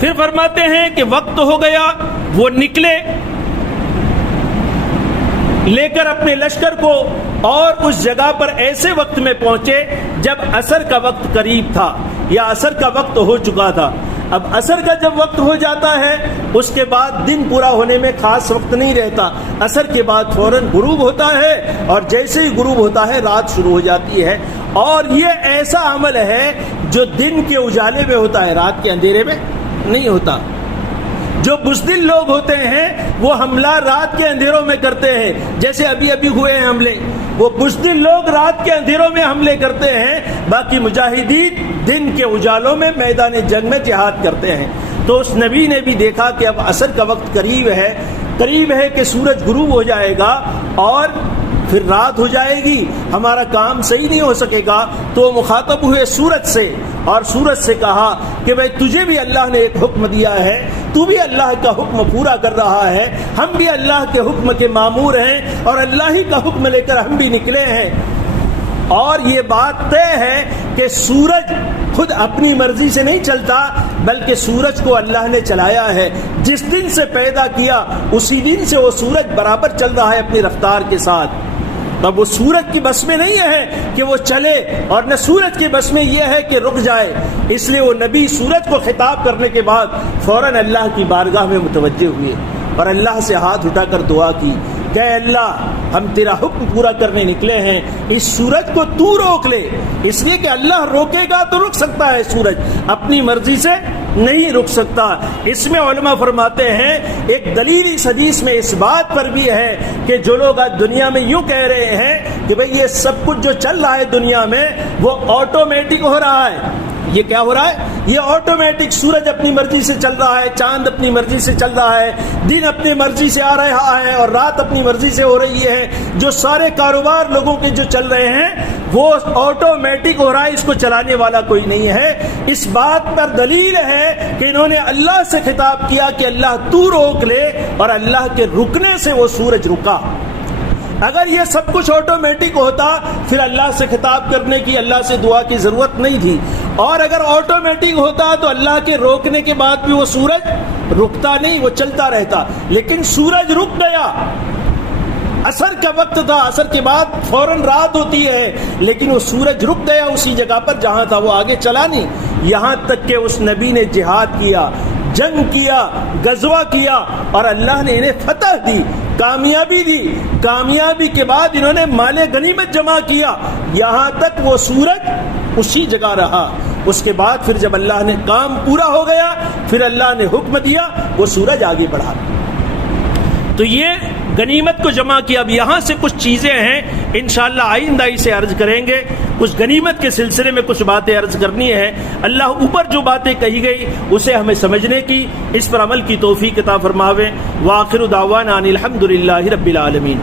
پھر فرماتے ہیں کہ وقت ہو گیا، وہ نکلے لے کر اپنے لشکر کو، اور اس جگہ پر ایسے وقت میں پہنچے جب عصر کا وقت قریب تھا یا عصر کا وقت ہو چکا تھا۔ اب عصر کا جب وقت ہو جاتا ہے اس کے بعد دن پورا ہونے میں خاص وقت نہیں رہتا، عصر کے بعد فوراً غروب ہوتا ہے، اور جیسے ہی غروب ہوتا ہے رات شروع ہو جاتی ہے۔ اور یہ ایسا عمل ہے جو دن کے اجالے میں ہوتا ہے، رات کے اندھیرے میں نہیں ہوتا۔ جو بزدل لوگ ہوتے ہیں وہ حملہ رات کے اندھیروں میں کرتے ہیں، جیسے ابھی ابھی ہوئے ہیں حملے، وہ بزدل لوگ رات کے اندھیروں میں حملے کرتے ہیں، باقی مجاہدین دن کے اجالوں میں میدان جنگ میں جہاد کرتے ہیں۔ تو اس نبی نے بھی دیکھا کہ اب عصر کا وقت قریب ہے کہ سورج غروب ہو جائے گا اور پھر رات ہو جائے گی، ہمارا کام صحیح نہیں ہو سکے گا۔ تو وہ مخاطب ہوئے سورج سے، اور سورج سے کہا کہ بھائی تجھے بھی اللہ نے ایک حکم دیا ہے، تو بھی اللہ کا حکم پورا کر رہا ہے، ہم بھی اللہ کے حکم کے مامور ہیں، اور اللہ ہی کا حکم لے کر ہم بھی نکلے ہیں۔ اور یہ بات طے ہے کہ سورج خود اپنی مرضی سے نہیں چلتا، بلکہ سورج کو اللہ نے چلایا ہے۔ جس دن سے پیدا کیا اسی دن سے وہ سورج برابر چل رہا ہے اپنی رفتار کے ساتھ۔ اب وہ سورج کی بس میں نہیں ہے کہ وہ چلے، اور نہ سورج کی بس میں یہ ہے کہ رک جائے۔ اس لیے وہ نبی سورج کو خطاب کرنے کے بعد فوراً اللہ کی بارگاہ میں متوجہ ہوئے اور اللہ سے ہاتھ اٹھا کر دعا کی کہ اے اللہ، ہم تیرا حکم پورا کرنے نکلے ہیں، اس سورج کو تو روک لے۔ اس لیے کہ اللہ روکے گا تو رک سکتا ہے، سورج اپنی مرضی سے نہیں رک سکتا۔ اس میں علماء فرماتے ہیں ایک دلیل اس حدیث میں اس بات پر بھی ہے کہ جو لوگ آج دنیا میں یوں کہہ رہے ہیں کہ بھئی یہ سب کچھ جو چل رہا ہے دنیا میں وہ آٹومیٹک ہو رہا ہے، یہ کیا ہو رہا ہے؟ یہ آٹومیٹک، سورج اپنی مرضی سے چل رہا ہے، چاند اپنی مرضی سے چل رہا ہے، دن اپنی مرضی سے آ رہا ہے اور رات اپنی مرضی سے ہو رہی ہے۔ جو سارے کاروبار لوگوں کے جو چل رہے ہیں وہ آٹومیٹک ہو رہا ہے، اس کو چلانے والا کوئی نہیں ہے۔ اس بات پر دلیل ہے کہ انہوں نے اللہ سے خطاب کیا کہ اللہ تو روک لے، اور اللہ کے رکنے سے وہ سورج رکا۔ اگر یہ سب کچھ آٹومیٹک ہوتا پھر اللہ سے خطاب کرنے کی، اللہ سے دعا کی ضرورت نہیں تھی، اور اگر آٹومیٹک ہوتا تو اللہ کے روکنے کے بعد بھی وہ سورج رکتا نہیں، وہ چلتا رہتا۔ لیکن سورج رک گیا، عصر کا وقت تھا، عصر کے بعد فوراً رات ہوتی ہے، لیکن وہ سورج رک گیا اسی جگہ پر جہاں تھا، وہ آگے چلا نہیں، یہاں تک کہ اس نبی نے جہاد کیا، جنگ کیا، غزوہ کیا، اور اللہ نے انہیں فتح دی، کامیابی دی۔ کامیابی کے بعد انہوں نے مال غنیمت جمع کیا، یہاں تک وہ سورج اسی جگہ رہا۔ اس کے بعد پھر جب اللہ نے کام پورا ہو گیا پھر اللہ نے حکم دیا، وہ سورج آگے بڑھا۔ تو یہ غنیمت کو جمع کیا۔ اب یہاں سے کچھ چیزیں ہیں انشاءاللہ آئندہ اسے عرض کریں گے، کچھ غنیمت کے سلسلے میں کچھ باتیں عرض کرنی ہے۔ اللہ اوپر جو باتیں کہی گئی اسے ہمیں سمجھنے کی، اس پر عمل کی توفیق عطا فرماوے۔ وآخر دعوانا ان الحمدللہ رب العالمین۔